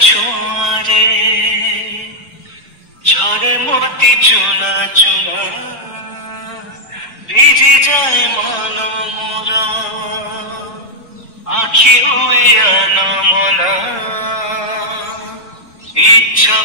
ছোঁয়ারে ঝড়ে মতি চুনা চুনা ভিজে যায় মন মোরা আখি হইয়া না মনা ইচ্ছা